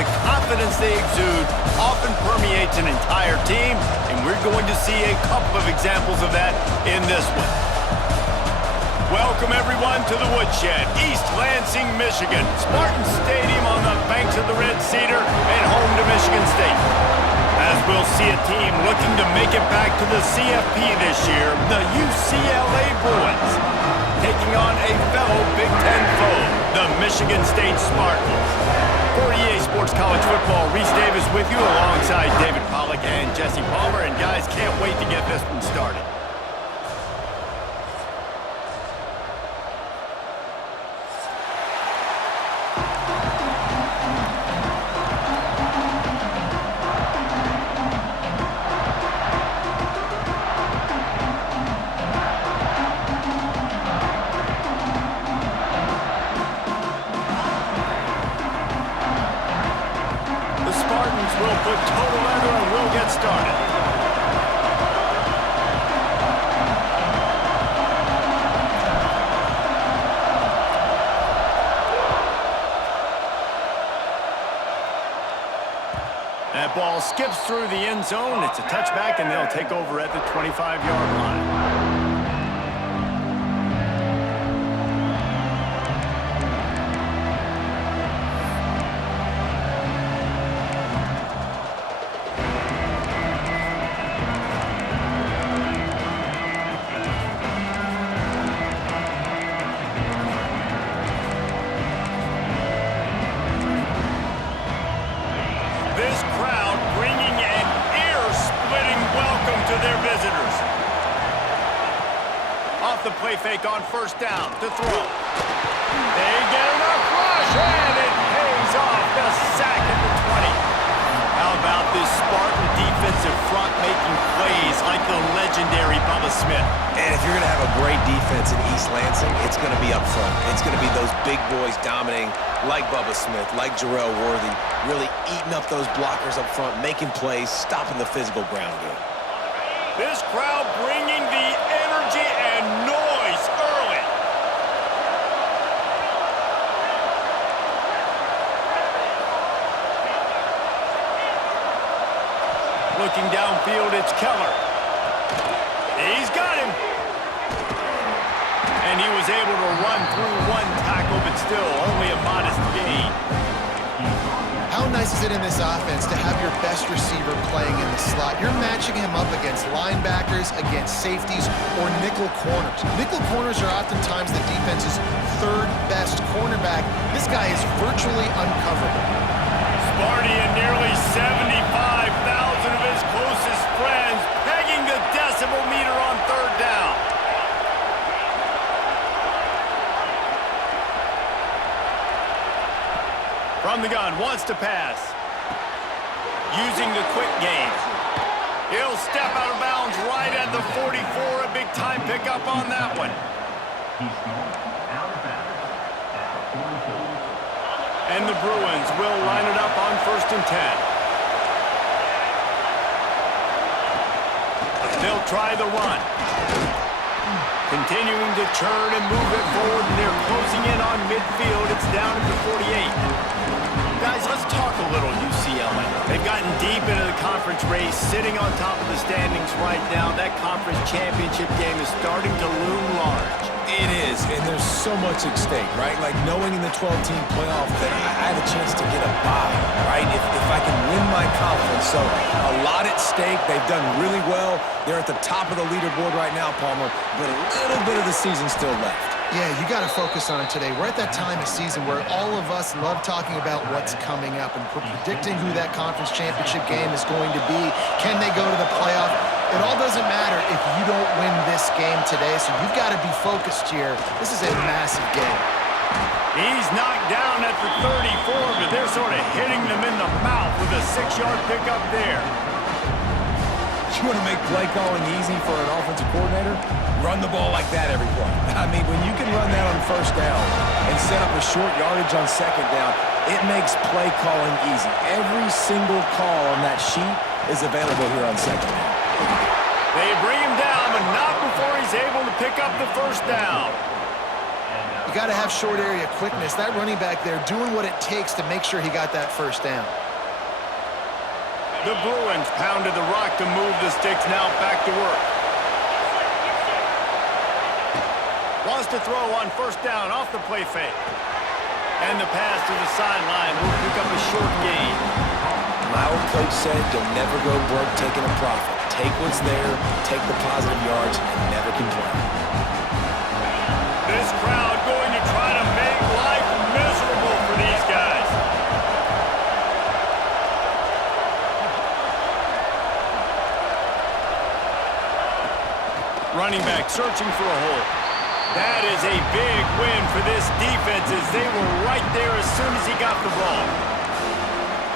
the confidence they exude often permeates an entire team, and we're going to see a couple of examples of that in this one. Welcome, everyone, to the Woodshed, East Lansing, Michigan. Spartans Stadium on the banks of the Red Cedar and home to Michigan State. As we'll see a team looking to make it back to the CFP this year, the UCLA Bruins, taking on a fellow Big Ten foe, the Michigan State Spartans. For EA Sports College Football, Reese Davis with you alongside David Pollack and Jesse Palmer. And guys, can't wait to get this one started. We'll put total leather and we'll get started. That ball skips through the end zone. It's a touchback, and they'll take over at the 25-yard line. This crowd bringing an ear-splitting welcome to their visitors. Off the play fake on first down to throw. They get enough rush, and it pays off. The sack at the 20. How about this Spartan defensive front making plays like the legendary Bubba Smith? And if you're going to have a great defense in East Lansing, it's going to be up front. It's going to be those big boys dominating like Bubba Smith, like Jarrell Worthy, really eating up those blockers up front, making plays, stopping the physical ground game. This crowd bringing the energy and noise early. Looking downfield, it's Keller. He's got him. And he was able to run through one tackle, but still only a modest gain. How nice is it in this offense to have your best receiver playing in the slot? You're matching him up against linebackers, against safeties, or nickel corners. Nickel corners are oftentimes the defense's third best cornerback. This guy is virtually uncoverable. Sparty and nearly 75,000 of his closest friends pegging the decibel meter on third down. From the gun, wants to pass. Using the quick game. He'll step out of bounds right at the 44. A big time pickup on that one. And the Bruins will line it up on 1st and 10. They'll try the run. Continuing to churn and move it forward, and they're closing in on midfield. It's down at the 48. Guys, let's talk a little UCLA. They've gotten deep into the conference race, sitting on top of the standings right now. That conference championship game is starting to loom large. It is, and there's so much at stake, right? Like knowing in the 12-team playoff that I have a chance to get a bye, right? If I can win my conference. So a lot at stake. They've done really well. They're at the top of the leaderboard right now, Palmer, but a little bit of the season still left. Yeah, you got to focus on today. We're at that time of season where all of us love talking about what's coming up and predicting who that conference championship game is going to be. Can they go to the playoff? It all doesn't matter if you don't win this game today, so you've got to be focused here. This is a massive game. He's knocked down at the 34, but they're sort of hitting them in the mouth with a 6-yard pickup there. You want to make play calling easy for an offensive coordinator? Run the ball like that every play. I mean, when you can run that on first down and set up a short yardage on second down, it makes play calling easy. Every single call on that sheet is available here on second down. They bring him down, but not before he's able to pick up the first down. You got to have short area quickness. That running back there doing what it takes to make sure he got that first down. The Bruins pounded the rock to move the sticks, now back to work. Wants to throw on first down off the play fake. And the pass to the sideline will pick up a short gain. My old coach said you'll never go broke taking a profit. Take what's there, take the positive yards, and never complain. This crowd going to try to make life miserable for these guys. Running back searching for a hole. That is a big win for this defense as they were right there as soon as he got the ball.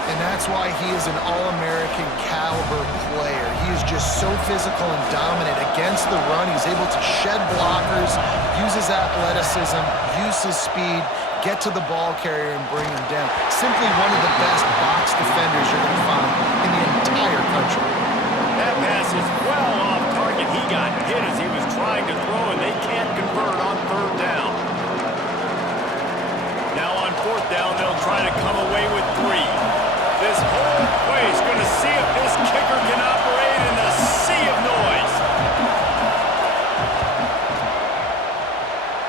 And that's why he is an All-American caliber player. He is just so physical and dominant against the run. He's able to shed blockers, use his athleticism, use his speed, get to the ball carrier and bring him down. Simply one of the best box defenders you're going to find in the entire country. That pass is well off target. He got hit as he was trying to throw, and they can't convert on third down. Now on fourth down, they'll try to come away with 3. This whole place going to see if this kicker can operate in a sea of noise.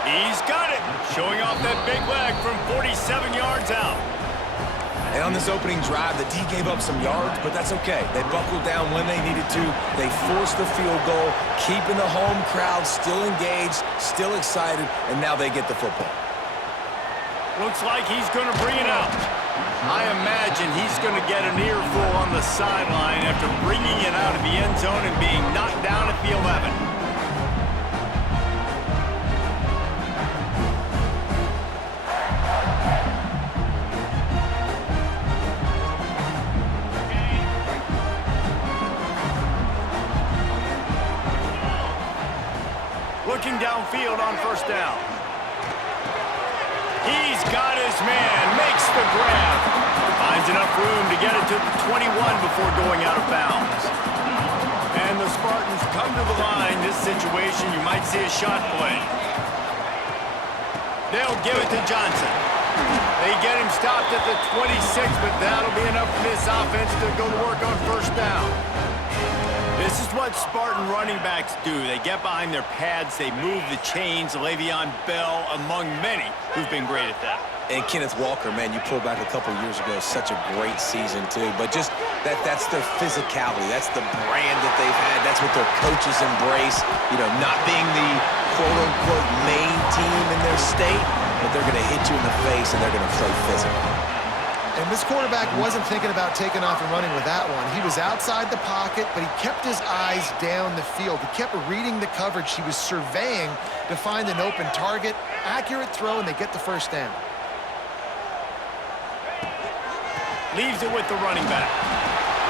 He's got it, showing off that big leg from 47 yards out. And on this opening drive, the D gave up some yards, but that's okay. They buckled down when they needed to. They forced the field goal, keeping the home crowd still engaged, still excited, and now they get the football. Looks like he's going to bring it out. I imagine he's going to get an earful on the sideline after bringing it out of the end zone and being knocked down at the 11. Looking downfield on first down. He's got his man, makes the grab. Finds enough room to get it to the 21 before going out of bounds. And the Spartans come to the line. This situation, you might see a shot play. They'll give it to Johnson. They get him stopped at the 26, but that'll be enough for this offense to go to work on first down. This is what Spartan running backs do. They get behind their pads, they move the chains. Le'Veon Bell, among many, who've been great at that. And Kenneth Walker, man, you pull back a couple years ago, such a great season, too. But just that's their physicality. That's the brand that they've had. That's what their coaches embrace. You know, not being the quote-unquote main team in their state, but they're going to hit you in the face, and they're going to play physical. And this quarterback wasn't thinking about taking off and running with that one. He was outside the pocket, but he kept his eyes down the field. He kept reading the coverage. He was surveying to find an open target. Accurate throw, and they get the first down. Leaves it with the running back.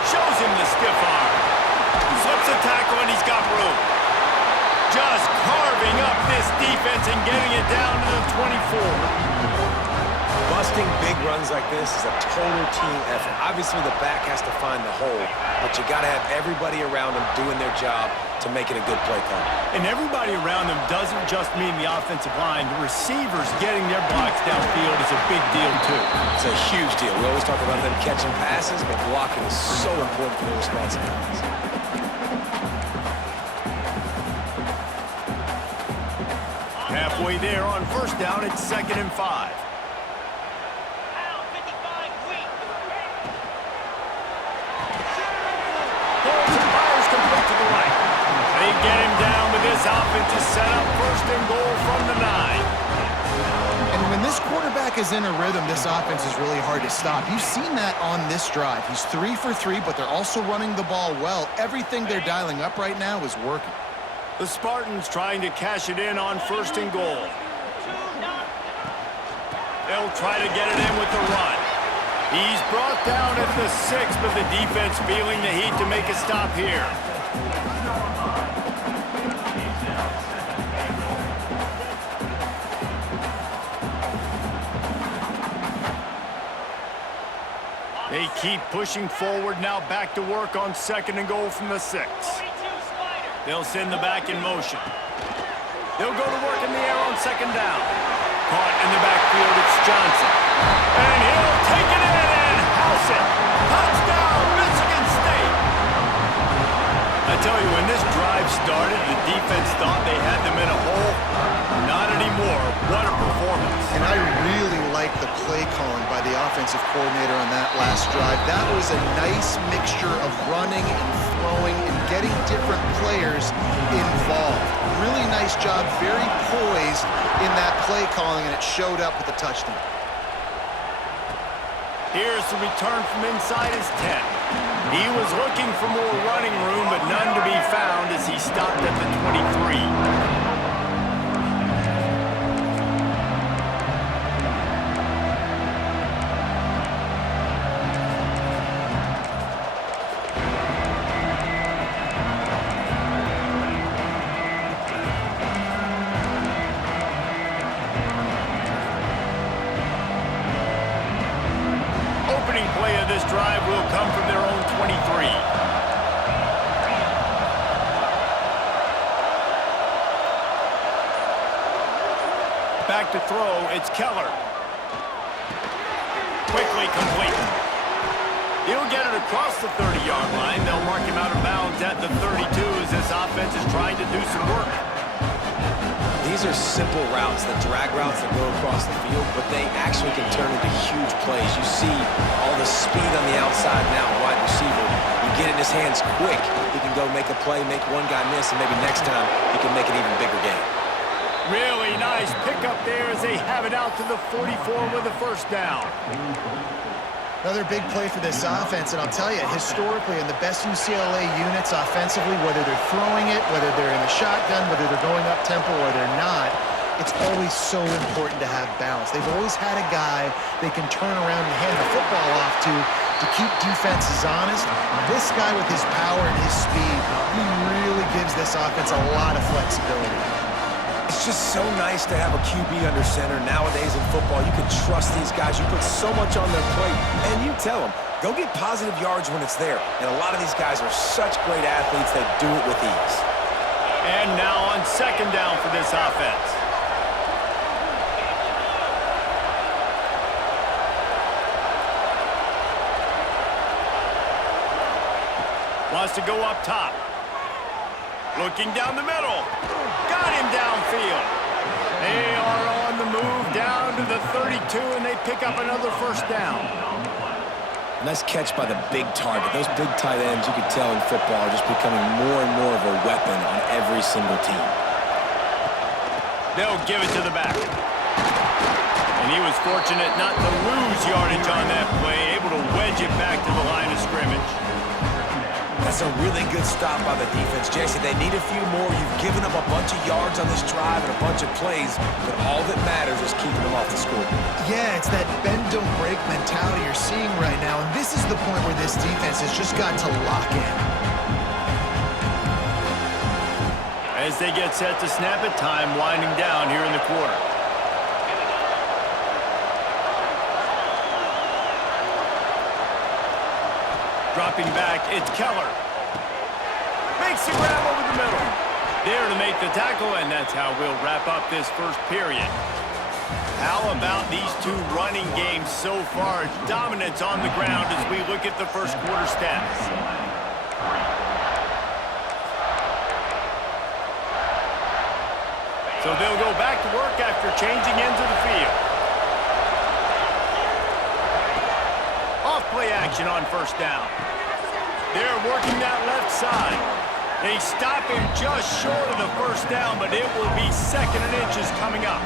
Shows him the stiff arm. Slips a tackle, and he's got room. Just carving up this defense and getting it down to the 24. Busting big runs like this is a total team effort. Obviously, the back has to find the hole, but you got to have everybody around them doing their job to make it a good play call. And everybody around them doesn't just mean the offensive line. The receivers getting their blocks downfield is a big deal, too. It's a huge deal. We always talk about them catching passes, but blocking is so important for their responsibilities. Halfway there on first down, it's 2nd and 5. They get him down, but this offense is set up 1st and goal from the 9. And when this quarterback is in a rhythm, this offense is really hard to stop. You've seen that on this drive. He's 3 for 3, but they're also running the ball well. Everything they're dialing up right now is working. The Spartans trying to cash it in on 1st and goal. They'll try to get it in with the run. He's brought down at the 6, but the defense feeling the heat to make a stop here. They keep pushing forward, now back to work on 2nd and goal from the 6. They'll send the back in motion. They'll go to work in the air on 2nd down. In the backfield, it's Johnson. And he'll take it in and house it. Touchdown, Michigan State. I tell you, when this drive started, the defense thought they had them in a hole. Not anymore. What a performance. And I really like the play calling by the offensive coordinator on that last drive. That was a nice mixture of running and throwing and getting different players involved. Really nice job, very poised in that play calling, and it showed up with a touchdown. Here's the return from inside his 10. He was looking for more running room, but none to be found as he stopped at the 23. Play of this drive will come from their own 23. Back to throw, it's Keller. Quickly complete. He'll get it across the 30-yard line. They'll mark him out of bounds at the 32 as this offense is trying to do some work. These are simple routes, the drag routes that go across the field, but they actually can turn into huge plays. You see all the speed on the outside now, wide receiver. You get in his hands quick, he can go make a play, make one guy miss, and maybe next time he can make an even bigger game. Really nice pickup there as they have it out to the 44 with a first down. Another big play for this offense, and I'll tell you, historically, in the best UCLA units offensively, whether they're throwing it, whether they're in the shotgun, whether they're going up-tempo or they're not, it's always so important to have balance. They've always had a guy they can turn around and hand the football off to keep defenses honest. This guy with his power and his speed, he really gives this offense a lot of flexibility. It's just so nice to have a QB under center. Nowadays in football, you can trust these guys. You put so much on their plate, and you tell them, go get positive yards when it's there. And a lot of these guys are such great athletes, they do it with ease. And now on second down for this offense. Wants to go up top. Looking down the middle. Got him downfield. They are on the move down to the 32, and they pick up another first down. Nice catch by the big target. Those big tight ends, you can tell in football, are just becoming more and more of a weapon on every single team. They'll give it to the back. And he was fortunate not to lose yardage on that play, able to wedge it back to the line of scrimmage. That's a really good stop by the defense. Jason, they need a few more. You've given up a bunch of yards on this drive and a bunch of plays, but all that matters is keeping them off the scoreboard. Yeah, it's that bend, don't break mentality you're seeing right now, and this is the point where this defense has just got to lock in. As they get set to snap it, time winding down here in the quarter. Dropping back, it's Keller. Makes the grab over the middle. There to make the tackle, and that's how we'll wrap up this first period. How about these two running games so far? Dominance on the ground as we look at the first quarter stats. So they'll go back to work after changing into the field. Off-play action on first down. They're working that left side. They stop him just short of the first down, but it will be second and inches coming up.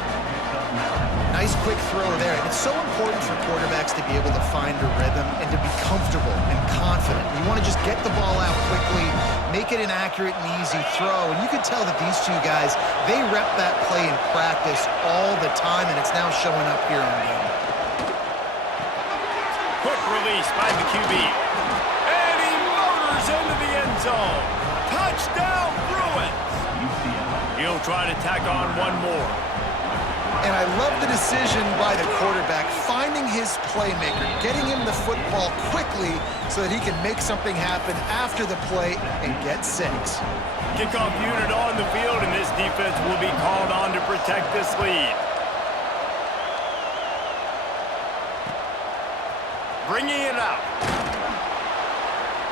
Nice quick throw there. And it's so important for quarterbacks to be able to find a rhythm and to be comfortable and confident. You want to just get the ball out quickly, make it an accurate and easy throw. And you can tell that these two guys, they rep that play in practice all the time, and it's now showing up here on them. Quick release by the QB. And he motors into the end zone. Touchdown, Bruins! He'll try to tack on one more. And I love the decision by the quarterback, finding his playmaker, getting him the football quickly so that he can make something happen after the play and get 6. Kickoff unit on the field, and this defense will be called on to protect this lead. bringing it out.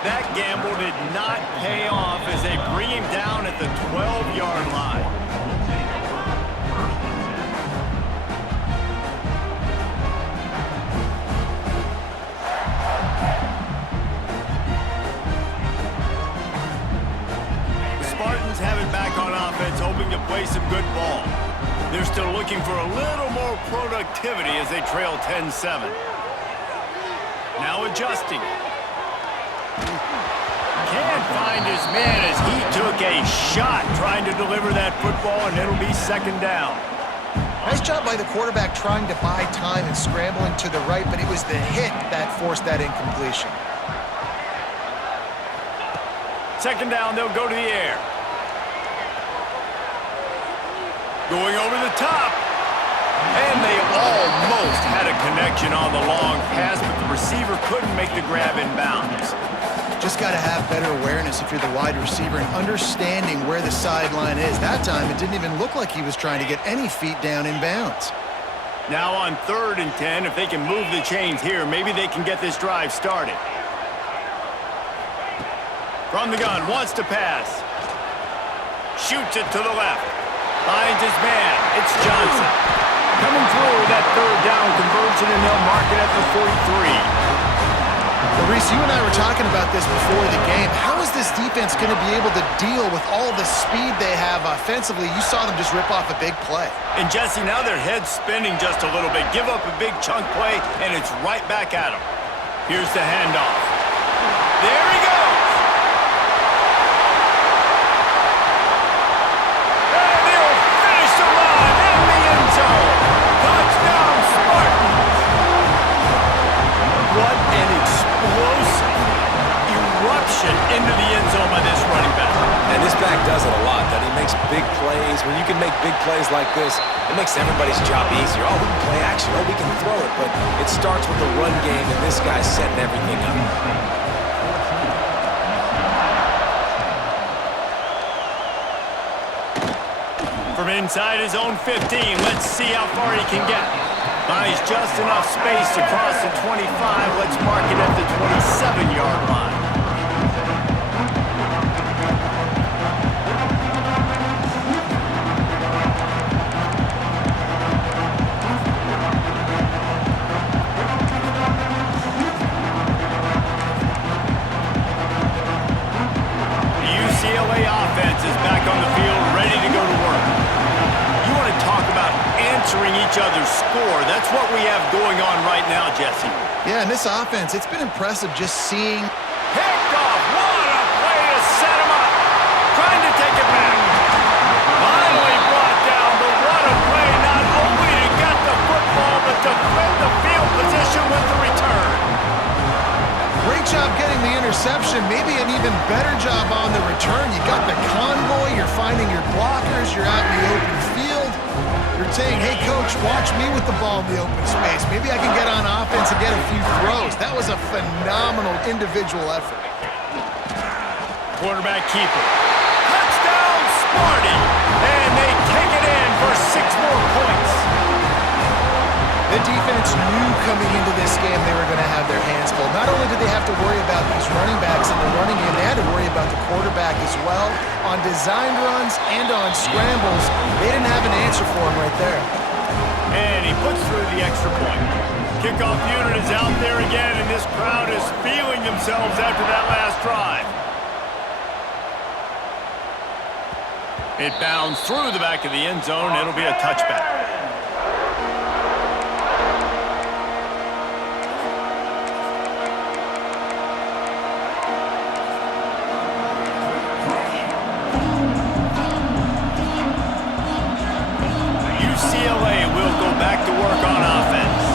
That gamble did not pay off as they bring him down at the 12-yard line. The Spartans have it back on offense, hoping to play some good ball. They're still looking for a little more productivity as they trail 10-7. Now adjusting. Can't find his man as he took a shot trying to deliver that football, and it'll be second down. Nice job by the quarterback trying to buy time and scrambling to the right, but it was the hit that forced that incompletion. Second down, they'll go to the air. Going over the top. And they almost had a connection on the long pass, but the receiver couldn't make the grab in bounds. Just got to have better awareness if you're the wide receiver and understanding where the sideline is. That time, it didn't even look like he was trying to get any feet down in bounds. Now on 3rd and 10, if they can move the chains here, maybe they can get this drive started. From the gun, wants to pass. Shoots it to the left. Finds his man. It's Johnson. Coming through with that 3rd down conversion, and they'll mark it at the 43. Well, Reese, you and I were talking about this before the game. How is this defense going to be able to deal with all the speed they have offensively? You saw them just rip off a big play. And Jesse, now their head's spinning just a little bit. Give up a big chunk play, and it's right back at them. Here's the handoff. There he goes. And they'll finish the run in the end zone. Touchdown, Spartans. What an explosive eruption into the end zone by this running back. And this back does it a lot, that he makes big plays. When you can make big plays like this, it makes everybody's job easier. Oh, we can play action. Oh, we can throw it. But it starts with the run game, and this guy's setting everything up. From inside his own 15, let's see how far he can get. Buys just enough space to cross the 25. Let's mark it at the 27-yard line. The UCLA offense is back on the field, ready to go to work. You want to talk about answering each other's score. That's what we have going on right now, Jesse. Yeah, and this offense, it's been impressive just seeing. Picked off. What a play to set him up. Trying to take it back. Finally brought down, but what a play. Not only to get the football, but to win the field position with the return. Great job getting the interception, maybe an even better job on the return. You got the convoy, you're finding your blockers, you're out in the open field. You're saying, hey, coach, watch me with the ball in the open space. Maybe I can get on offense and get a few throws. That was a phenomenal individual effort. Quarterback keeper. Touchdown, Sparty! And they take it in for 6 more points. The defense knew coming into this game they were going to have their hands full. Not only did they have to worry about these running backs in the running game, they had to worry about the quarterback as well. On design runs and on scrambles, they didn't have an answer for him right there. And he puts through the extra point. Kickoff unit is out there again, and this crowd is feeling themselves after that last drive. It bounds through the back of the end zone, and it'll be a touchback. UCLA will go back to work on offense.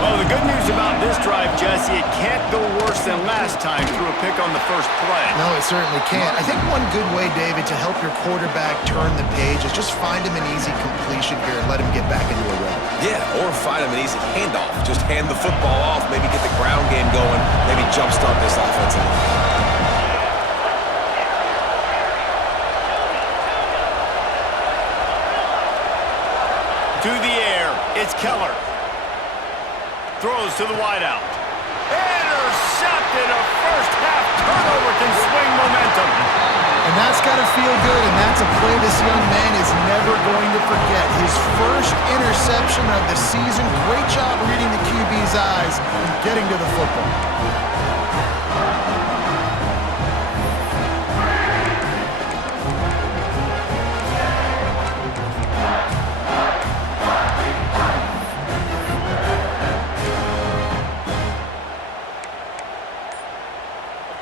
Well, the good news about this drive, Jesse, it can't go worse than last time through a pick on the first play. No, it certainly can't. I think one good way, David, to help your quarterback turn the page is just find him an easy completion here and let him get back into a rhythm. Yeah, or find him an easy handoff. Just hand the football off, maybe get the ground game going, maybe jumpstart this offense a little bit. To the air, it's Keller. Throws to the wideout. Intercepted. A first-half turnover can swing momentum. And that's got to feel good, and that's a play this young man is never going to forget. His first interception of the season. Great job reading the QB's eyes and getting to the football.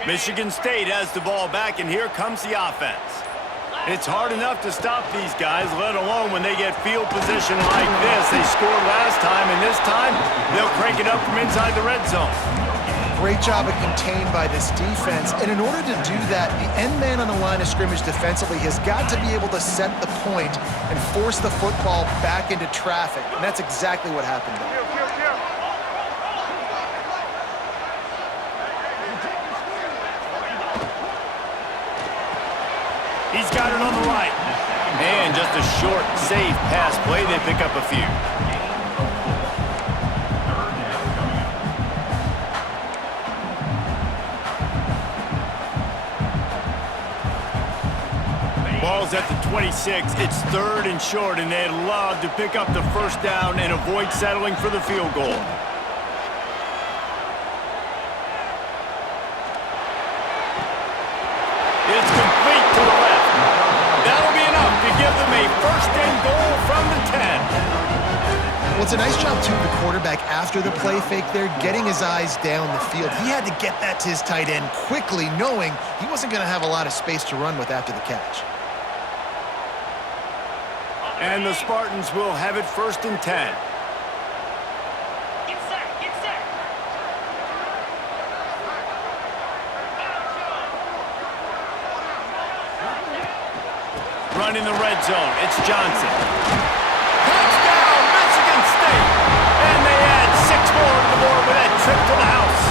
Michigan State has the ball back, and here comes the offense. It's hard enough to stop these guys, let alone when they get field position like this. They scored last time, and this time they'll crank it up from inside the red zone. Great job of contained by this defense. And in order to do that, the end man on the line of scrimmage defensively has got to be able to set the point and force the football back into traffic. And that's exactly what happened there. He's got it on the right. And just a short, safe pass play. They pick up a few. Ball's at the 26. It's 3rd and short, and they'd love to pick up the first down and avoid settling for the field goal. It's complete to the left. That'll be enough to give them a first and goal from the 10. Well, it's a nice job, too, the quarterback, after the play fake there, getting his eyes down the field. He had to get that to his tight end quickly, knowing he wasn't going to have a lot of space to run with after the catch. And the Spartans will have it 1st and 10. Run in the red zone. It's Johnson. Touchdown, Michigan State! And they add 6 more to the board with that trip to the house.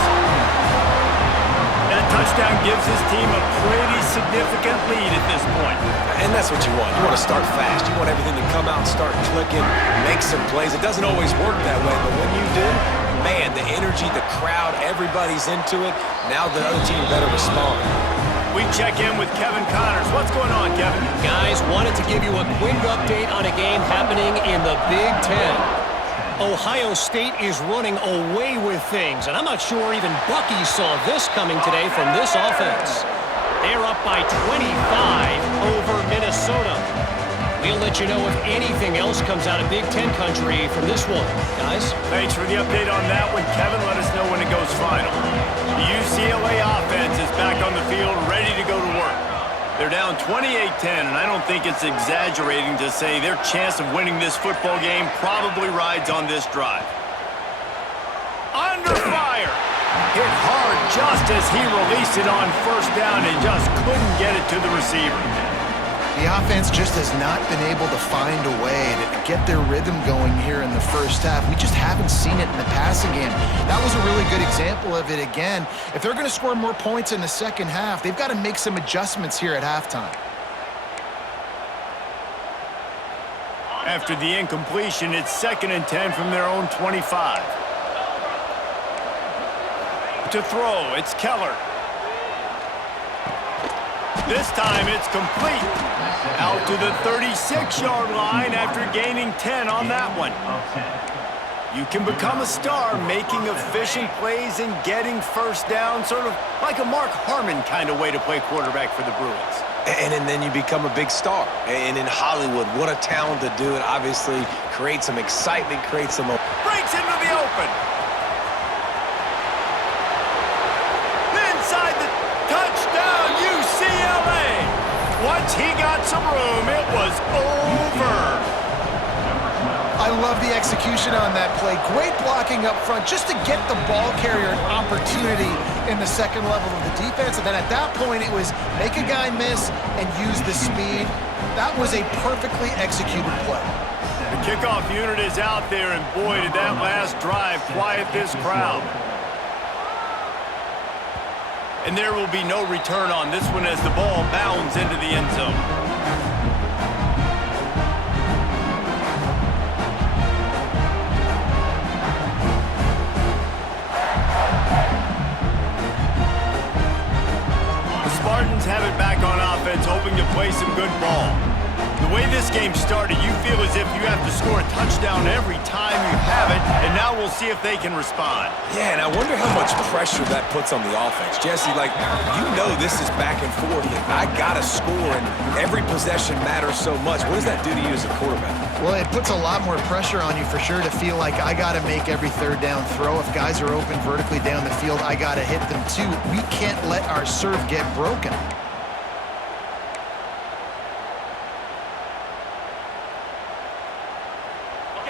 That touchdown gives his team a pretty significant lead at this point. And that's what you want. You want to start fast. You want everything to come out and start clicking, make some plays. It doesn't always work that way, but when you do, man, the energy, the crowd, everybody's into it. Now the other team better respond. We check in with Kevin Connors. What's going on, Kevin? Guys, wanted to give you a quick update on a game happening in the Big Ten. Ohio State is running away with things, and I'm not sure even Bucky saw this coming today from this offense. They're up by 25 over Minnesota. We'll let you know if anything else comes out of Big Ten country from this one. Guys? Thanks for the update on that one, Kevin. Let us know when it goes final. The UCLA offense is back on the field, ready to go to work. They're down 28-10, and I don't think it's exaggerating to say their chance of winning this football game probably rides on this drive. Under fire! Hit hard just as he released it on 1st down and just couldn't get it to the receiver. The offense just has not been able to find a way to get their rhythm going here in the first half. We just haven't seen it in the passing game. That was a really good example of it again. If they're going to score more points in the second half, they've got to make some adjustments here at halftime. After the incompletion, it's 2nd and 10 from their own 25. To throw, it's Keller. This time it's complete. Out to the 36-yard line after gaining 10 on that one. You can become a star making efficient plays and getting first down, sort of like a Mark Harmon kind of way to play quarterback for the Bruins. And then you become a big star. And in Hollywood, what a talent to do it. Obviously, create some excitement, create some... Breaks into the open. Inside the touchdown, UCLA. Once he got some room, it was over. I love the execution on that play. Great blocking up front just to get the ball carrier an opportunity in the second level of the defense. And then at that point, it was make a guy miss and use the speed. That was a perfectly executed play. The kickoff unit is out there, and boy, did that last drive quiet this crowd. And there will be no return on this one as the ball bounds into the end zone. Spartans have it back on offense, hoping to play some good ball. The way this game started, you feel as if you have to score a touchdown every time you have it, and now we'll see if they can respond. Yeah, and I wonder how much pressure that puts on the offense. Jesse, like, you know this is back and forth, and I got to score, and every possession matters so much. What does that do to you as a quarterback? Well, it puts a lot more pressure on you for sure to feel like I got to make every third down throw. If guys are open vertically down the field, I got to hit them too. We can't let our serve get broken.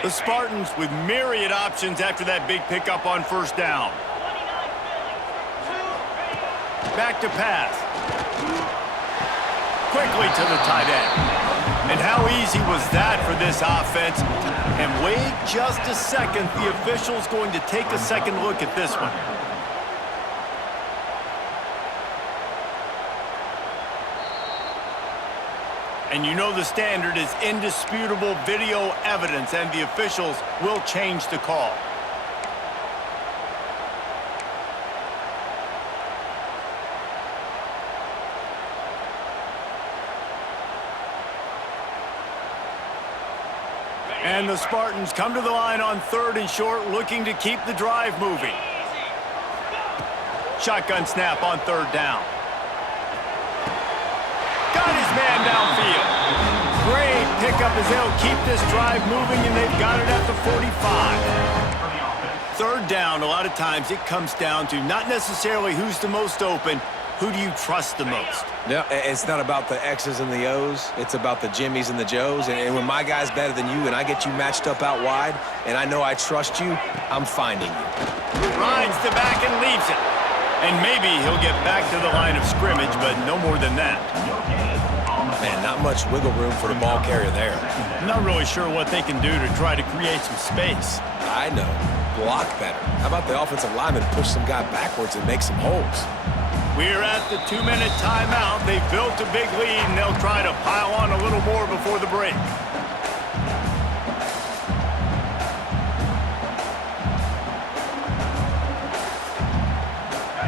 The Spartans with myriad options after that big pickup on first down. Back to pass. Quickly to the tight end. And how easy was that for this offense? And wait just a second. The official's going to take a second look at this one. And you know the standard is indisputable video evidence, and the officials will change the call. And the Spartans come to the line on 3rd and short, looking to keep the drive moving. Shotgun snap on 3rd down. Got his man downfield. Great pickup as they'll keep this drive moving, and they've got it at the 45. 3rd down, a lot of times it comes down to not necessarily who's the most open, who do you trust the most? Yeah, it's not about the X's and the O's. It's about the Jimmies and the Joes. And when my guy's better than you and I get you matched up out wide and I know I trust you, I'm finding you. Rides the back and leaves it. And maybe he'll get back to the line of scrimmage, but no more than that. Man, not much wiggle room for the ball carrier there. I'm not really sure what they can do to try to create some space. I know. Block better. How about the offensive lineman push some guy backwards and make some holes? We're at the 2-minute timeout. They've built a big lead, and they'll try to pile on a little more before the break.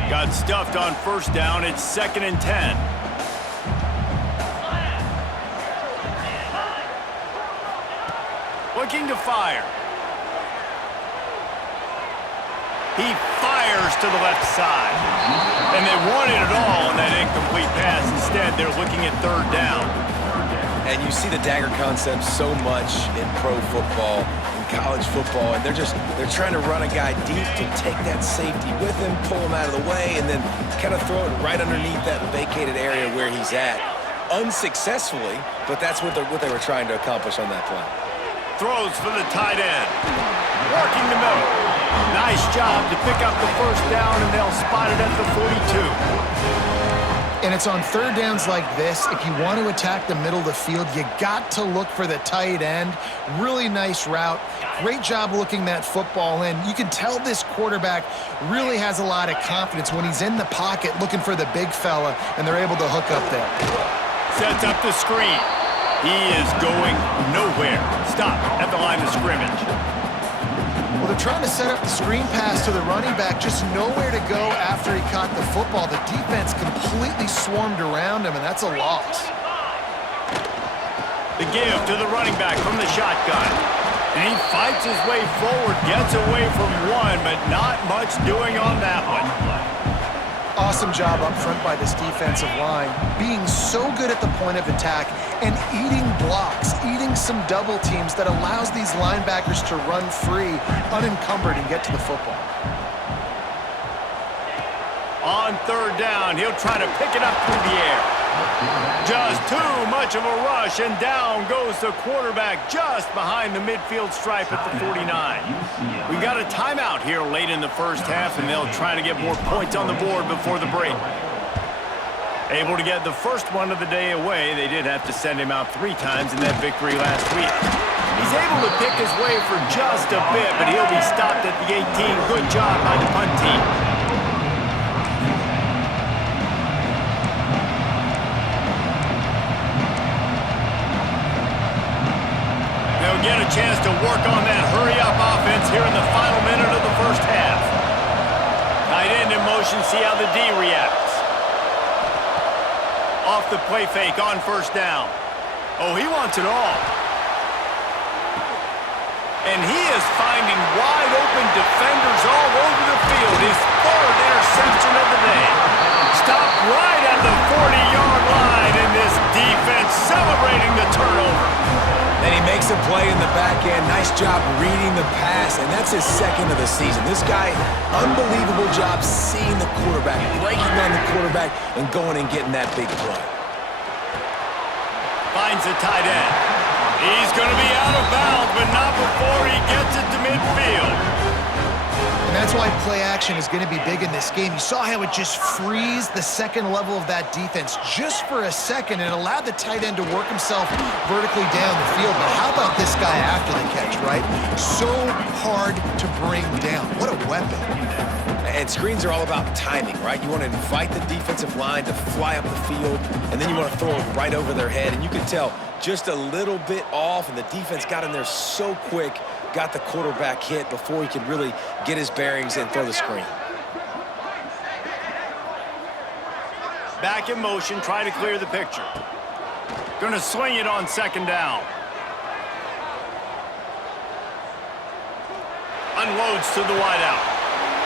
Got stuffed on first down. It's 2nd and 10. Looking to fire. He fires to the left side. And they wanted it all on that incomplete pass. Instead, they're looking at 3rd down. And you see the dagger concept so much in pro football, in college football, and they're trying to run a guy deep to take that safety with him, pull him out of the way, and then kind of throw it right underneath that vacated area where he's at. Unsuccessfully, but that's what they were trying to accomplish on that play. Throws for the tight end. Working the middle. Nice job to pick up the first down, and they'll spot it at the 42. And it's on 3rd downs like this, if you want to attack the middle of the field, you got to look for the tight end. Really nice route. Great job looking that football in. You can tell this quarterback really has a lot of confidence when he's in the pocket looking for the big fella, and they're able to hook up there. Sets up the screen. He is going nowhere. Stop at the line of scrimmage. Well, they're trying to set up the screen pass to the running back, just nowhere to go after he caught the football. The defense completely swarmed around him, and that's a loss. The give to the running back from the shotgun. And he fights his way forward, gets away from one, but not much doing on that one. Awesome job up front by this defensive line, being so good at the point of attack and eating blocks, eating some double teams that allows these linebackers to run free, unencumbered, and get to the football. On 3rd down, he'll try to pick it up through the air. Just too much of a rush, and down goes the quarterback just behind the midfield stripe at the 49. We've got a timeout here late in the first half, and they'll try to get more points on the board before the break. Able to get the first one of the day away. They did have to send him out 3 times in that victory last week. He's able to pick his way for just a bit, but he'll be stopped at the 18. Good job by the punt team. They'll get a chance to work on that hurry-up offense here in the final minute of the first half. Tight end in motion, see how the D reacts. Off the play fake on first down. Oh, he wants it all. And he is finding wide open defenders all over the field. His third interception of the day. Stopped right at the 40-yard line, and this defense celebrating the turnover. And he makes a play in the back end. Nice job reading the pass, and that's his second of the season. This guy, unbelievable job seeing the quarterback, breaking down the quarterback, and going and getting that big play. Finds the tight end. He's going to be out of bounds, but not before he gets it to midfield. And that's why play action is going to be big in this game. You saw how it just frees the second level of that defense just for a second and allowed the tight end to work himself vertically down the field. But how about this guy after the catch, right? So hard to bring down. What a weapon. And screens are all about timing, right? You want to invite the defensive line to fly up the field, and then you want to throw it right over their head. And you can tell just a little bit off, and the defense got in there so quick, got the quarterback hit before he could really get his bearings and throw the screen. Back in motion, trying to clear the picture. Going to swing it on second down. Unloads to the wideout.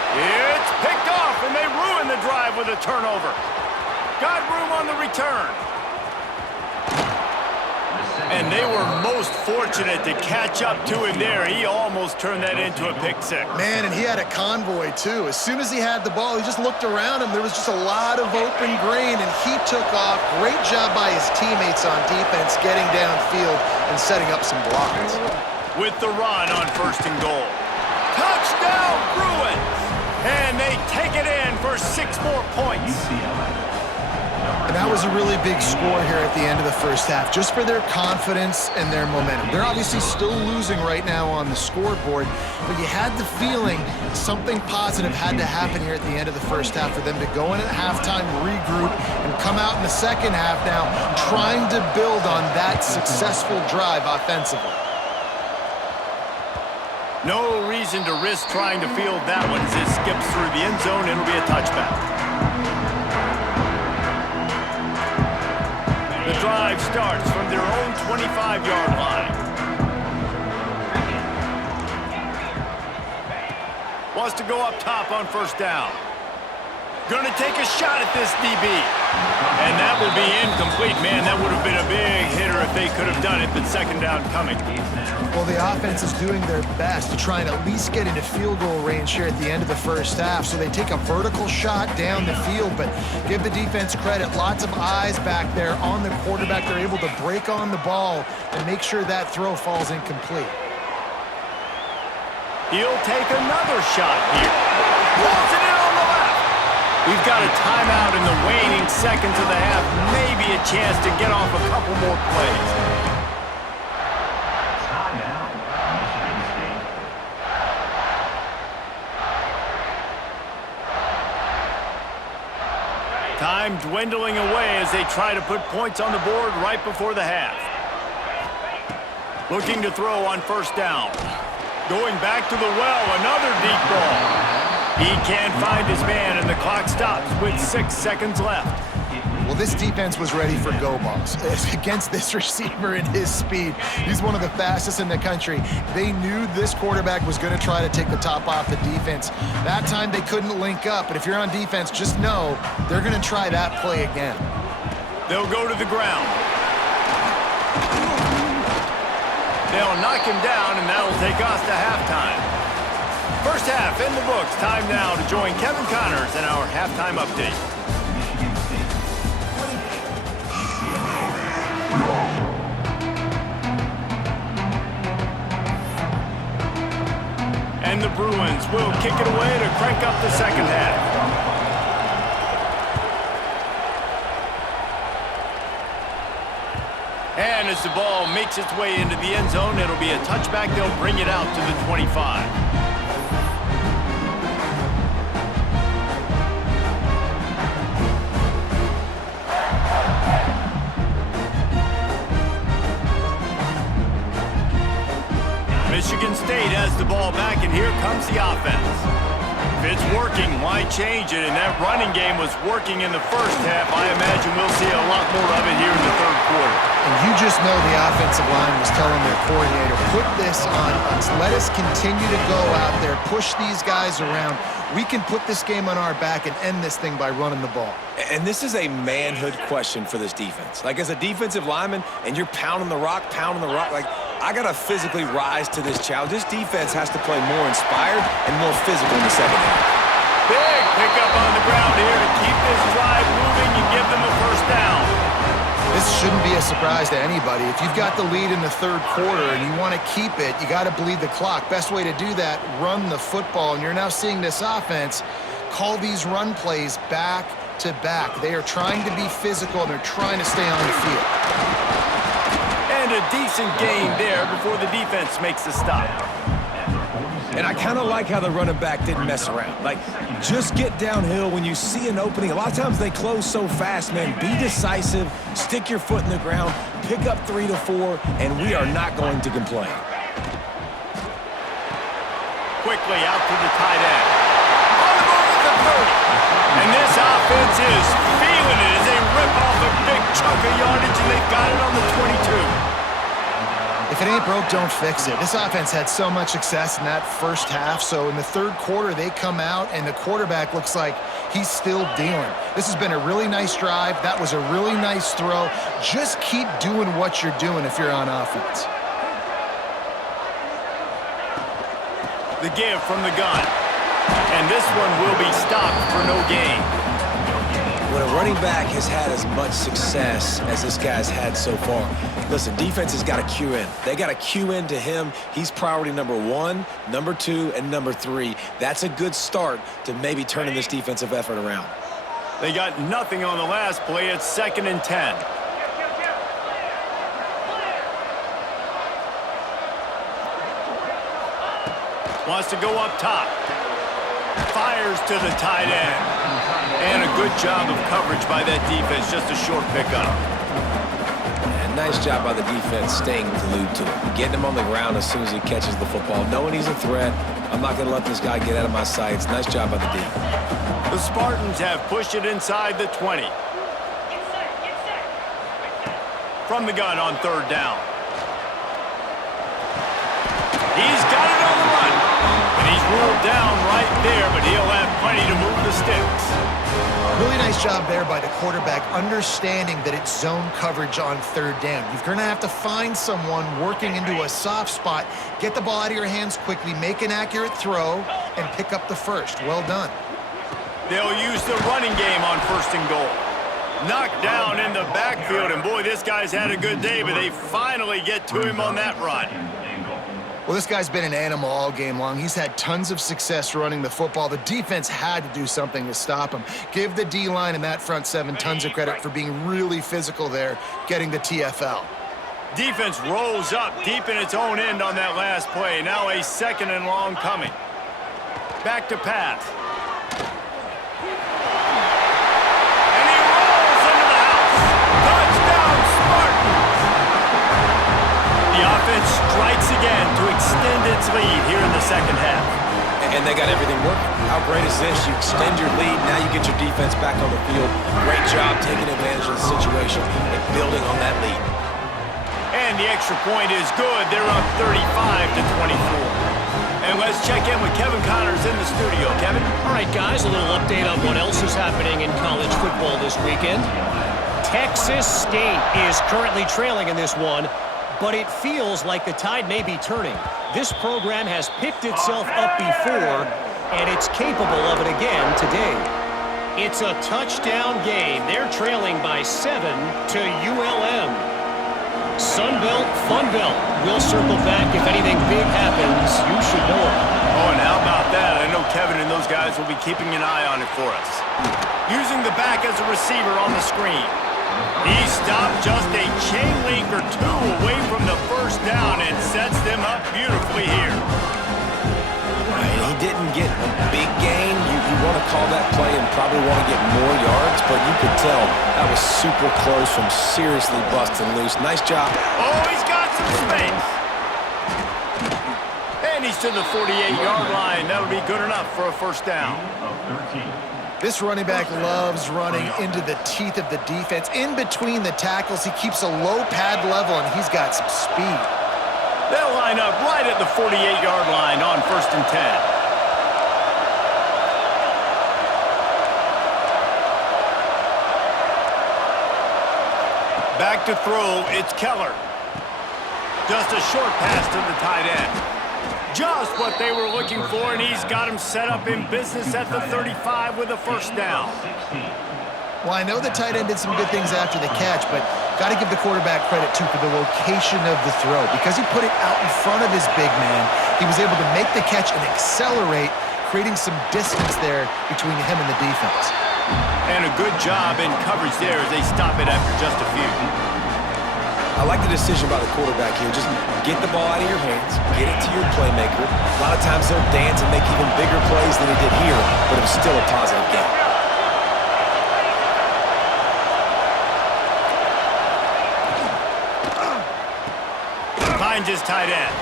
It's picked off, and they ruin the drive with a turnover. Got room on the return. And they were most fortunate to catch up to him there. He almost turned that into a pick six. Man, and he had a convoy, too. As soon as he had the ball, he just looked around him. There was just a lot of open grain, and he took off. Great job by his teammates on defense, getting downfield and setting up some blocks. With the run on first and goal. Touchdown, Bruins! And they take it in for 6 more points. And that was a really big score here at the end of the first half, just for their confidence and their momentum. They're obviously still losing right now on the scoreboard, but you had the feeling something positive had to happen here at the end of the first half for them to go in at halftime, regroup, and come out in the second half now trying to build on that successful drive offensively. No reason to risk trying to field that one as it skips through the end zone. It'll be a touchback. The drive starts from their own 25-yard line. Wants to go up top on first down. Going to take a shot at this DB. And that will be incomplete. Man, that would have been a big hitter if they could have done it, but second down coming. Well, the offense is doing their best to try and at least get into field goal range here at the end of the first half. So they take a vertical shot down the field, but give the defense credit. Lots of eyes back there on the quarterback. They're able to break on the ball and make sure that throw falls incomplete. He'll take another shot here. Pulls it in on the left. We've got a timeout in the waning seconds of the half. Maybe a chance to get off a couple more plays. Time dwindling away as they try to put points on the board right before the half. Looking to throw on first down. Going back to the well, another deep ball. He can't find his man, and the clock stops with 6 seconds left. Well, this defense was ready for go balls. Against this receiver and his speed, he's one of the fastest in the country. They knew this quarterback was going to try to take the top off the defense. That time they couldn't link up, but if you're on defense, just know they're going to try that play again. They'll go to the ground. They'll knock him down, and that'll take us to halftime. First half in the books. Time now to join Kevin Connors in our halftime update. And the Bruins will kick it away to crank up the second half. And as the ball makes its way into the end zone, it'll be a touchback. They'll bring it out to the 25. Michigan State has the ball back, and here comes the offense. If it's working, why change it? And that running game was working in the first half. I imagine we'll see a lot more of it here in the third quarter. And you just know the offensive line was telling their coordinator, put this on us. Let us continue to go out there, push these guys around. We can put this game on our back and end this thing by running the ball. And this is a manhood question for this defense. Like, as a defensive lineman, and you're pounding the rock, like, I got to physically rise to this challenge. This defense has to play more inspired and more physical in the second half. Big pickup on the ground here to keep this drive moving and give them a first down. This shouldn't be a surprise to anybody. If you've got the lead in the third quarter and you want to keep it, you got to bleed the clock. Best way to do that, run the football. And you're now seeing this offense call these run plays back to back. They are trying to be physical, and they're trying to stay on the field. And a decent gain there before the defense makes the stop. And I kind of like how the running back didn't mess around. Like, just get downhill when you see an opening. A lot of times they close so fast, man. Be decisive, stick your foot in the ground, pick up 3 to 4, and we are not going to complain. Quickly out to the tight end. On the move at the 30. And this offense is feeling it as they rip off a big chunk of yardage, and they've got it on the 22. If it ain't broke, don't fix it. This offense had so much success in that first half, so in the third quarter, they come out, and the quarterback looks like he's still dealing. This has been a really nice drive. That was a really nice throw. Just keep doing what you're doing if you're on offense. The give from the gun. And this one will be stopped for no gain. When a running back has had as much success as this guy's had so far, listen, defense has got to cue in. They got to cue in to him. He's priority number 1, number 2, and number 3. That's a good start to maybe turning this defensive effort around. They got nothing on the last play. It's 2nd and 10. Wants to go up top. Fires to the tight end. And a good job of coverage by that defense. Just a short pickup. And nice job by the defense staying glued to him. Getting him on the ground as soon as he catches the football. Knowing he's a threat. I'm not going to let this guy get out of my sights. Nice job by the D. The Spartans have pushed it inside the 20. From the gun on 3rd down. He's got it on the run. And he's ruled down right there, but he'll have plenty to move the sticks. Really nice job there by the quarterback, understanding that it's zone coverage on 3rd down. You're going to have to find someone working into a soft spot, get the ball out of your hands quickly, make an accurate throw, and pick up the first. Well done. They'll use the running game on 1st and goal. Knocked down in the backfield, and boy, this guy's had a good day, but they finally get to him on that run. Well, this guy's been an animal all game long. He's had tons of success running the football. The defense had to do something to stop him. Give the D-line and that front 7 tons of credit for being really physical there, getting the TFL. Defense rolls up deep in its own end on that last play. Now a 2nd and long coming. Back to pass. And he rolls into the house. Touchdown, Spartans! The offense strikes again to extend its lead here in the second half. And they got everything working. How great is this? You extend your lead, now you get your defense back on the field. Great job taking advantage of the situation and building on that lead. And the extra point is good. They're up 35-24. And let's check in with Kevin Connors in the studio. Kevin? All right, guys, a little update on what else is happening in college football this weekend. Texas State is currently trailing in this one, but it feels like the tide may be turning. This program has picked itself up before, and it's capable of it again today. It's a touchdown game. They're trailing by 7 to ULM. Sunbelt, Funbelt. We'll circle back if anything big happens. You should know it. Oh, and how about that? I know Kevin and those guys will be keeping an eye on it for us. Using the back as a receiver on the screen. He stopped just a chain link or 2 away from the first down and sets them up beautifully here. He didn't get a big gain. You want to call that play and probably want to get more yards, but you could tell that was super close from seriously busting loose. Nice job. Oh, he's got some space. And he he's to the 48-yard line. That'll be good enough for a first down. This running back loves running into the teeth of the defense. In between the tackles, he keeps a low pad level, and he's got some speed. They'll line up right at the 48-yard line on 1st and 10. Back to throw, it's Keller. Just a short pass to the tight end. Just what they were looking for, and he's got him set up in business at the 35 with a first down. Well, I know the tight end did some good things after the catch, but got to give the quarterback credit, too, for the location of the throw. Because he put it out in front of his big man, he was able to make the catch and accelerate, creating some distance there between him and the defense. And a good job in coverage there as they stop it after just a few. I like the decision by the quarterback here. Just get the ball out of your hands, get it to your playmaker. A lot of times they'll dance and make even bigger plays than he did here, but it was still a positive game. Finds his tight end.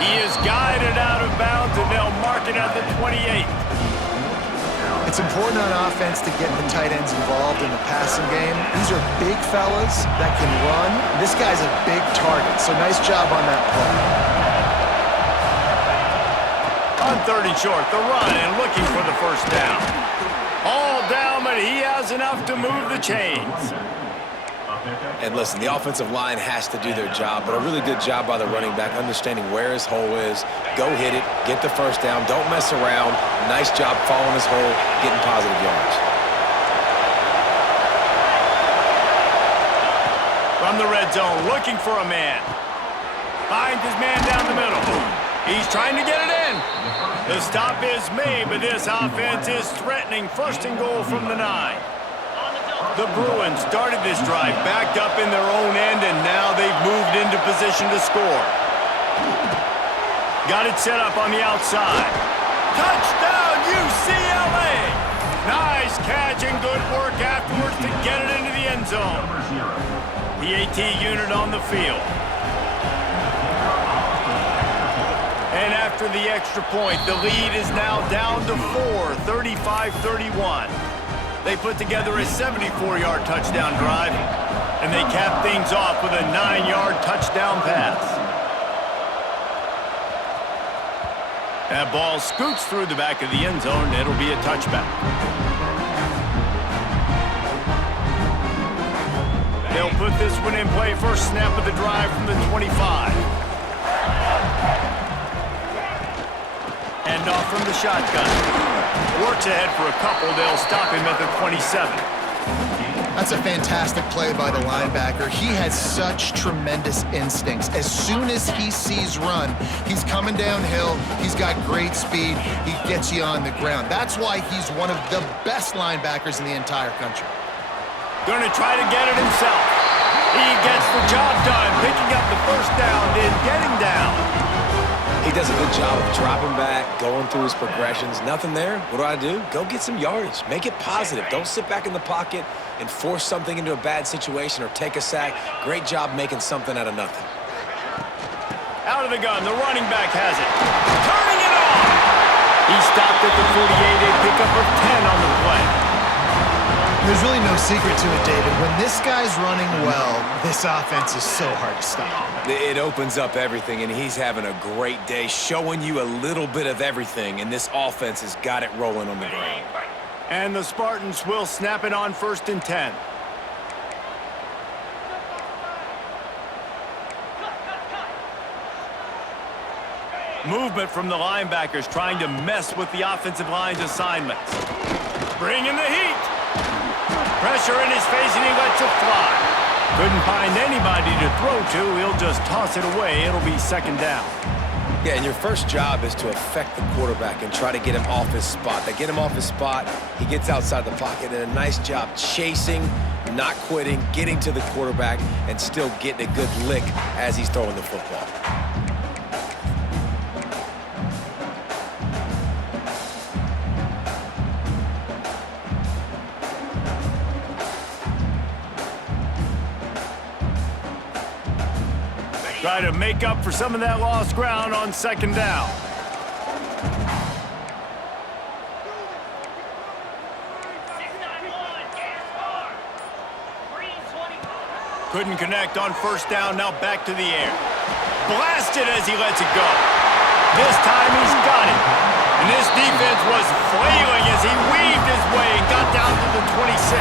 He is guided out of bounds, and they'll mark it at the 28. It's important on offense to get the tight ends involved in the passing game. These are big fellas that can run. This guy's a big target, so nice job on that play. On 3rd and short, the run and looking for the first down. All down, but he has enough to move the chains. And listen, the offensive line has to do their job, but a really good job by the running back, understanding where his hole is. Go hit it, get the first down, don't mess around. Nice job following his hole, getting positive yards. From the red zone, looking for a man. Finds his man down the middle. He's trying to get it in. The stop is made, but this offense is threatening 1st and goal from the 9. The Bruins started this drive backed up in their own end, and now they've moved into position to score. Got it set up on the outside. Touchdown, UCLA! Nice catch and good work afterwards to get it into the end zone. The AT unit on the field. And after the extra point, the lead is now down to 4, 35-31. They put together a 74-yard touchdown drive, and they cap things off with a 9-yard touchdown pass. That ball scoots through the back of the end zone, and it'll be a touchback. They'll put this one in play. First snap of the drive from the 25. Hand off from the shotgun. Works ahead for a couple. They'll stop him at the 27. That's a fantastic play by the linebacker. He has such tremendous instincts. As soon as he sees run, he's coming downhill. He's got great speed. He gets you on the ground. That's why he's one of the best linebackers in the entire country. Going to try to get it himself. He gets the job done, picking up the first down, then getting down. He does a good job of dropping back, going through his progressions. Nothing there. What do? Go get some yardage. Make it positive. Don't sit back in the pocket and force something into a bad situation or take a sack. Great job making something out of nothing. Out of the gun, the running back has it. Turning it on! He stopped at the 48, a pickup of 10 on the play. There's really no secret to it, David. When this guy's running well, this offense is so hard to stop. It opens up everything, and he's having a great day, showing you a little bit of everything, and this offense has got it rolling on the ground. And the Spartans will snap it on 1st and 10. Movement from the linebackers trying to mess with the offensive line's assignments. Bringing the heat. Pressure in his face, and he lets it fly. Couldn't find anybody to throw to. He'll just toss it away. It'll be 2nd down. Yeah, and your first job is to affect the quarterback and try to get him off his spot. They get him off his spot, he gets outside the pocket, and a nice job chasing, not quitting, getting to the quarterback, and still getting a good lick as he's throwing the football. Try to make up for some of that lost ground on 2nd down. Couldn't connect on first down, now back to the air. Blasted as he lets it go. This time he's got it. And this defense was flailing as he weaved his way and got down to the 26.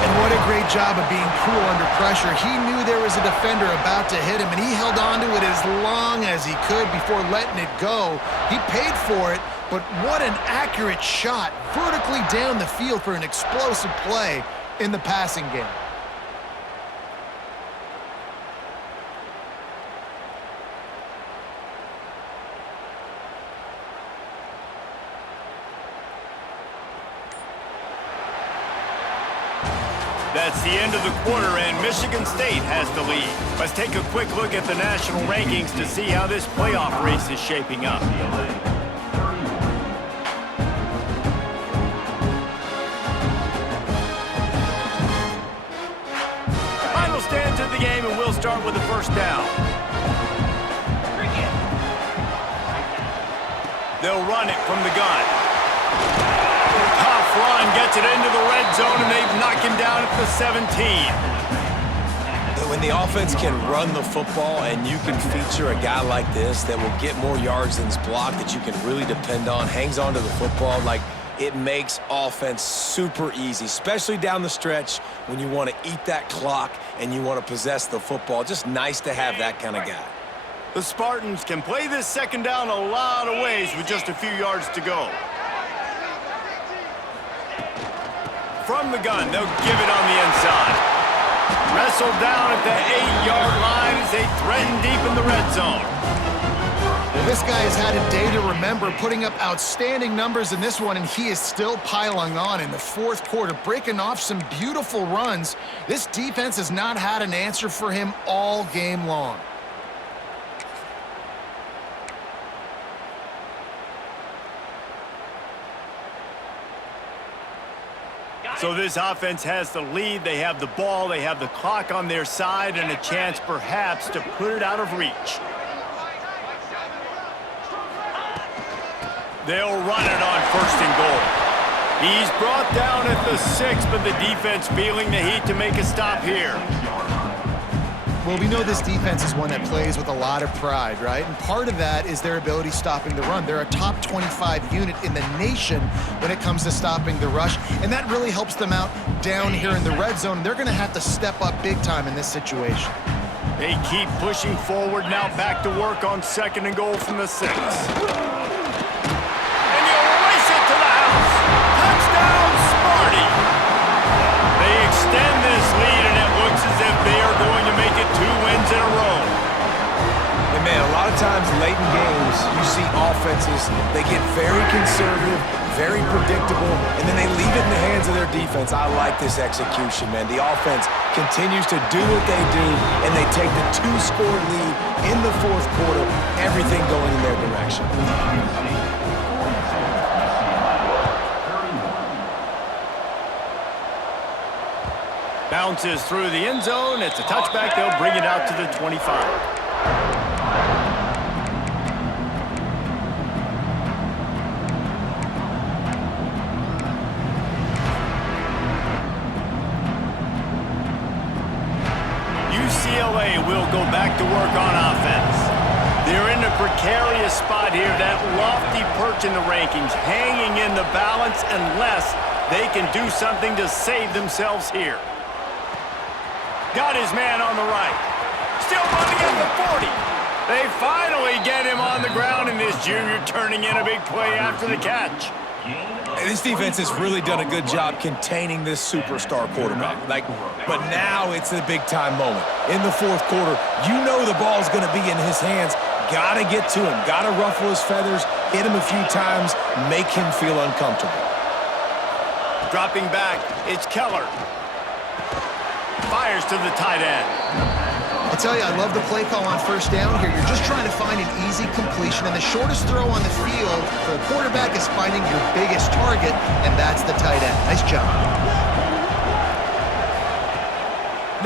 And what a great job of being cool under pressure. He knew there was a defender about to hit him, and he held on to it as long as he could before letting it go. He paid for it, but what an accurate shot vertically down the field for an explosive play in the passing game. That's the end of the quarter, and Michigan State has the lead. Let's take a quick look at the national rankings to see how this playoff race is shaping up. Final stands of the game, and we'll start with the first down. They'll run it from the gun. Tough run, gets it into the red zone, and they've knocked him down at the 17. When the offense can run the football and you can feature a guy like this that will get more yards than his block, that you can really depend on, hangs on to the football, like it makes offense super easy, especially down the stretch when you want to eat that clock and you want to possess the football. Just nice to have that kind of guy. The Spartans can play this second down a lot of ways with just a few yards to go. From the gun, they'll give it on the inside. Wrestled down at the 8-yard line as they threaten deep in the red zone. Well, this guy has had a day to remember, putting up outstanding numbers in this one, and he is still piling on in the fourth quarter, breaking off some beautiful runs. This defense has not had an answer for him all game long. So this offense has the lead. They have the ball. They have the clock on their side and a chance perhaps to put it out of reach. They'll run it on first and goal. He's brought down at the 6, but the defense feeling the heat to make a stop here. Well, we know this defense is one that plays with a lot of pride, right? And part of that is their ability stopping the run. They're a top 25 unit in the nation when it comes to stopping the rush, and that really helps them out down here in the red zone. They're going to have to step up big time in this situation. They keep pushing forward, now back to work on second and goal from the 6. And you'll race it to the house. Touchdown, Sparty! They extend this lead, and it looks as if they are going to make it 2 wins in a row. And man, a lot of times late in games, you see offenses, they get very conservative, very predictable, and then they leave it in the hands of their defense. I like this execution, man. The offense continues to do what they do, and they take the 2-score lead in the fourth quarter, everything going in their direction. Bounces through the end zone. It's a touchback. They'll bring it out to the 25. UCLA will go back to work on offense. They're in a precarious spot here, that lofty perch in the rankings, hanging in the balance unless they can do something to save themselves here. Got his man on the right. Still running at the 40. They finally get him on the ground, and this junior turning in a big play after the catch. This defense has really done a good job containing this superstar quarterback. But now it's the big-time moment. In the fourth quarter, you know the ball's going to be in his hands. Got to get to him. Got to ruffle his feathers, hit him a few times, make him feel uncomfortable. Dropping back, it's Keller. Fires to the tight end. I tell you, I love the play call on first down here. You're just trying to find an easy completion, and the shortest throw on the field for the quarterback is finding your biggest target, and that's the tight end. Nice job.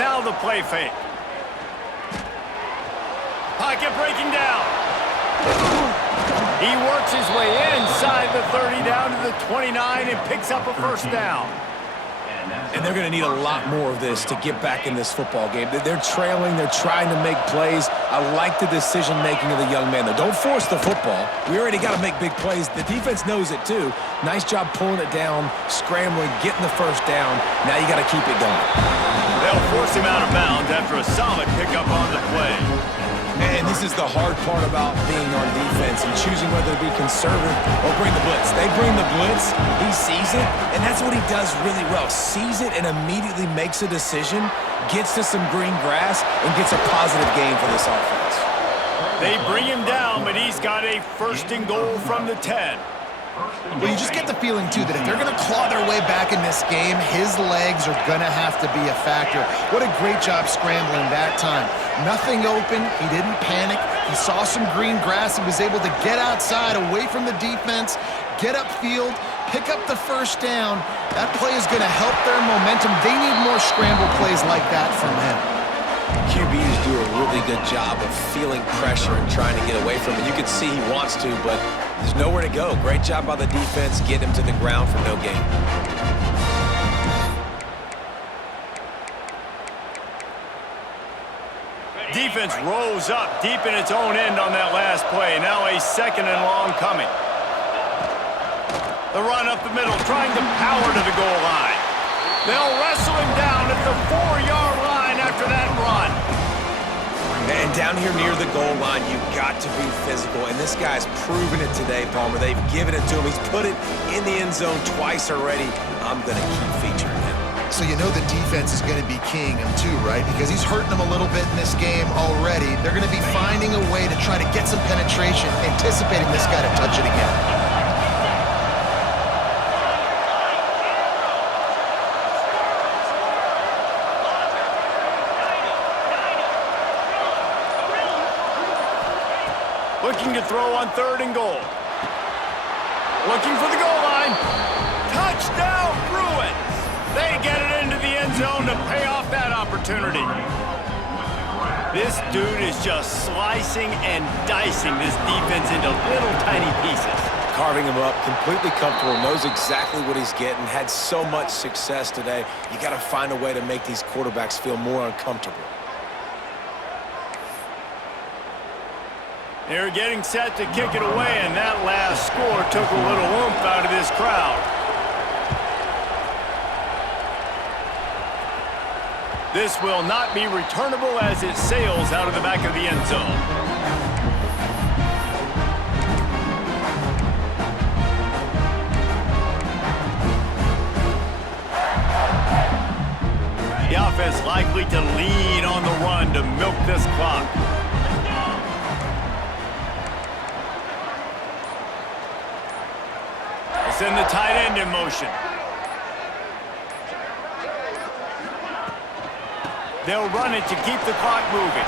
Now the play fake. Pocket breaking down. He works his way inside the 30 down to the 29 and picks up a first down. And they're going to need a lot more of this to get back in this football game. They're trailing. They're trying to make plays. I like the decision-making of the young man, though. Don't force the football. We already got to make big plays. The defense knows it, too. Nice job pulling it down, scrambling, getting the first down. Now you got to keep it going. They'll force him out of bounds after a solid pickup on the play. And this is the hard part about being on defense and choosing whether to be conservative or bring the blitz. They bring the blitz, he sees it, and that's what he does really well. Sees it and immediately makes a decision, gets to some green grass, and gets a positive gain for this offense. They bring him down, but he's got a first and goal from the 10. Well, you just get the feeling, too, that if they're going to claw their way back in this game, his legs are going to have to be a factor. What a great job scrambling that time. Nothing open. He didn't panic. He saw some green grass. He was able to get outside, away from the defense, get upfield, pick up the first down. That play is going to help their momentum. They need more scramble plays like that from him. QBs do a really good job of feeling pressure and trying to get away from it. You can see he wants to, but there's nowhere to go. Great job by the defense, get him to the ground for no gain. Defense rose up deep in its own end on that last play. Now a second and long coming. The run up the middle, trying to power to the goal line. They'll wrestle him down at the 4-yard line after that run. And down here near the goal line, you've got to be physical. And this guy's proven it today, Palmer. They've given it to him. He's put it in the end zone twice already. I'm going to keep featuring him. So you know the defense is going to be keying him too, right? Because he's hurting them a little bit in this game already. They're going to be finding a way to try to get some penetration, anticipating this guy to touch it again. Looking to throw on 3rd and goal. Looking for the goal line. Touchdown, Bruins! They get it into the end zone to pay off that opportunity. This dude is just slicing and dicing this defense into little tiny pieces. Carving him up, completely comfortable, knows exactly what he's getting, had so much success today. You got to find a way to make these quarterbacks feel more uncomfortable. They're getting set to kick it away, and that last score took a little oomph out of this crowd. This will not be returnable as it sails out of the back of the end zone. The offense likely to lean on the run to milk this clock. Send the tight end in motion. They'll run it to keep the clock moving.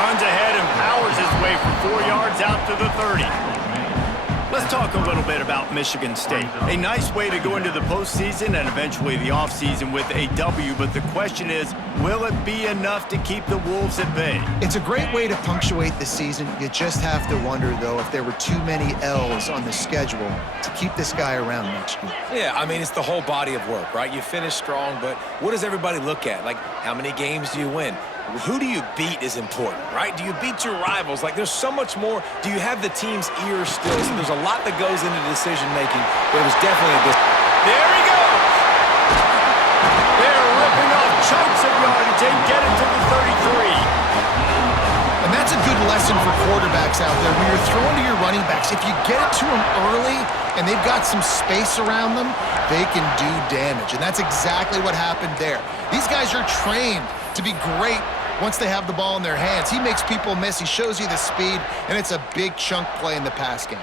Runs ahead and powers his way for 4 yards out to the 30. Let's talk a little bit about Michigan State. A nice way to go into the postseason and eventually the offseason with a W, but the question is, will it be enough to keep the Wolves at bay? It's a great way to punctuate the season. You just have to wonder, though, if there were too many L's on the schedule to keep this guy around next year. Yeah, I mean, it's the whole body of work, right? You finish strong, but what does everybody look at? Like, how many games do you win? Who do you beat is important, right? Do you beat your rivals? Like, there's so much more. Do you have the team's ear still? So there's a lot that goes into decision-making, but it was definitely a... There he goes! They're ripping off chunks of yardage and get it to the 33. And that's a good lesson for quarterbacks out there. When you're throwing to your running backs, if you get it to them early and they've got some space around them, they can do damage. And that's exactly what happened there. These guys are trained to be great once they have the ball in their hands. He makes people miss. He shows you the speed, and it's a big chunk play in the pass game.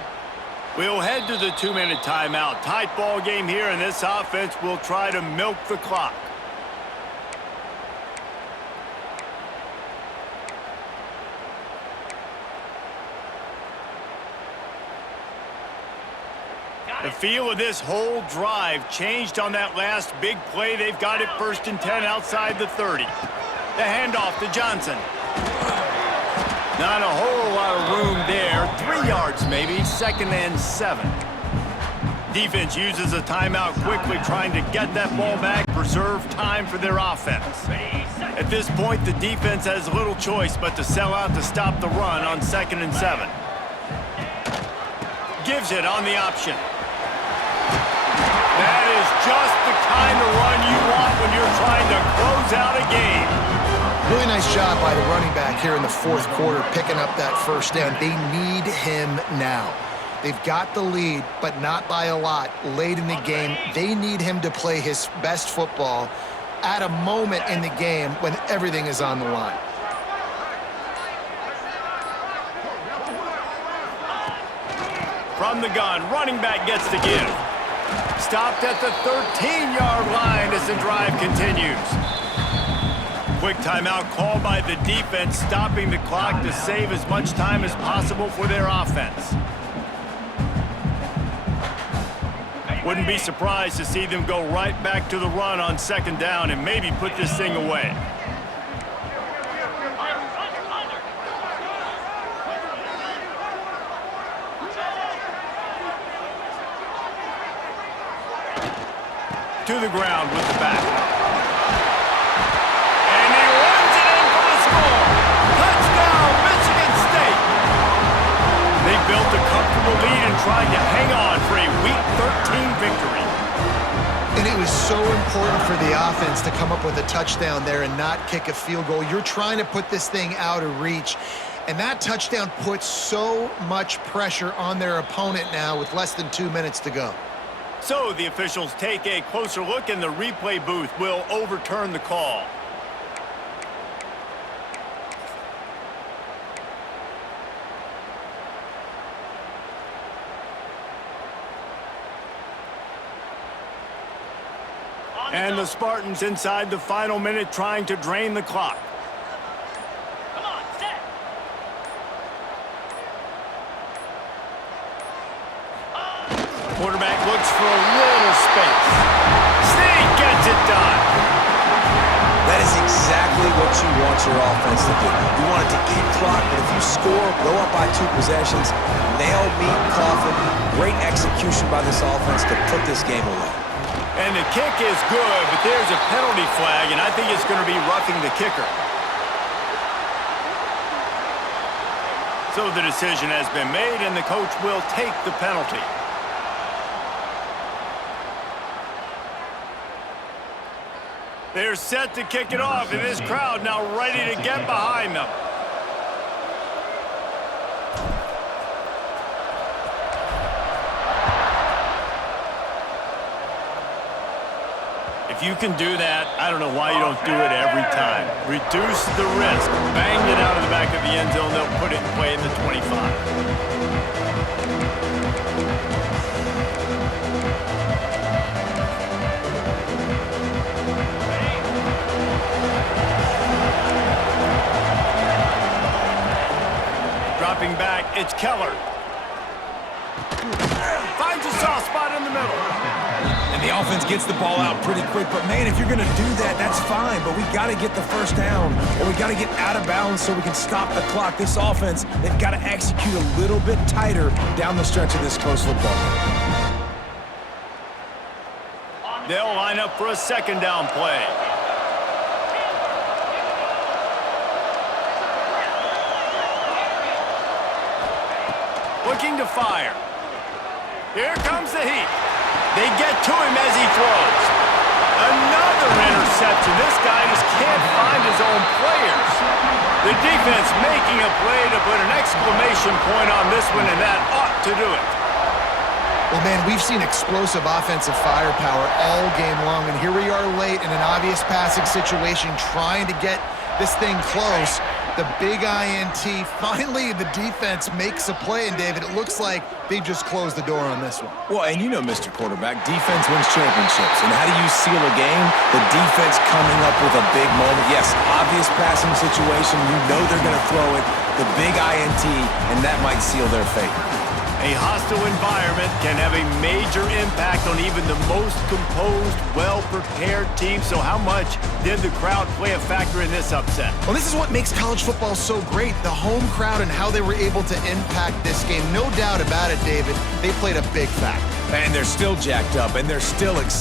We'll head to the 2-minute timeout. Tight ball game here, and this offense will try to milk the clock. The feel of this whole drive changed on that last big play. They've got it 1st and 10 outside the 30. The handoff to Johnson. Not a whole lot of room there. 3 yards maybe, 2nd and 7. Defense uses a timeout quickly, trying to get that ball back, preserve time for their offense. At this point, the defense has little choice but to sell out to stop the run on 2nd and 7. Gives it on the option. That is just the kind of run you want when you're trying to close out a game. Really nice job by the running back here in the fourth quarter, picking up that first down. They need him now. They've got the lead, but not by a lot late in the game. They need him to play his best football at a moment in the game when everything is on the line. From the gun, running back gets the give. Stopped at the 13-yard line as the drive continues. Quick timeout called by the defense, stopping the clock to save as much time as possible for their offense. Wouldn't be surprised to see them go right back to the run on 2nd down and maybe put this thing away. To the ground with the back. And he runs it in for the score. Touchdown, Michigan State. They built a comfortable lead and tried to hang on for a Week 13 victory. And it was so important for the offense to come up with a touchdown there and not kick a field goal. You're trying to put this thing out of reach. And that touchdown puts so much pressure on their opponent now with less than 2 minutes to go. So the officials take a closer look, and the replay booth will overturn the call. And the Spartans inside the final minute trying to drain the clock. Come on, set. Quarterback looks for a little space. Sneak gets it done. That is exactly what you want your offense to do. You want it to eat clock, but if you score, go up by 2 possessions, nail, meet, coffin. Great execution by this offense to put this game away. And the kick is good, but there's a penalty flag, and I think it's going to be roughing the kicker. So the decision has been made, and the coach will take the penalty. They're set to kick it off, and this crowd now ready to get behind them. If you can do that, I don't know why you don't do it every time. Reduce the risk. Bang it out of the back of the end zone. They'll put it in play in the 25. Dropping back, it's Keller. Finds a soft spot in the middle. And the offense gets the ball out pretty quick. But, man, if you're going to do that, that's fine. But we got to get the first down, or we got to get out of bounds so we can stop the clock. This offense, they've got to execute a little bit tighter down the stretch of this close football game. They'll line up for a 2nd down play. Looking to fire. Here comes the heat. They get to him as he throws. Another interception. This guy just can't find his own players. The defense making a play to put an exclamation point on this one, and that ought to do it. Well, man, we've seen explosive offensive firepower all game long, and here we are late in an obvious passing situation trying to get this thing close. The big INT. Finally, the defense makes a play, and, David, it looks like they've just closed the door on this one. Well, and you know, Mr. Quarterback, defense wins championships. And how do you seal a game? The defense coming up with a big moment. Yes, obvious passing situation. You know they're going to throw it. The big INT, and that might seal their fate. A hostile environment can have a major impact on even the most composed, well-prepared team. So how much did the crowd play a factor in this upset? Well, this is what makes college football so great, the home crowd and how they were able to impact this game. No doubt about it, David, they played a big factor. And they're still jacked up, and they're still excited.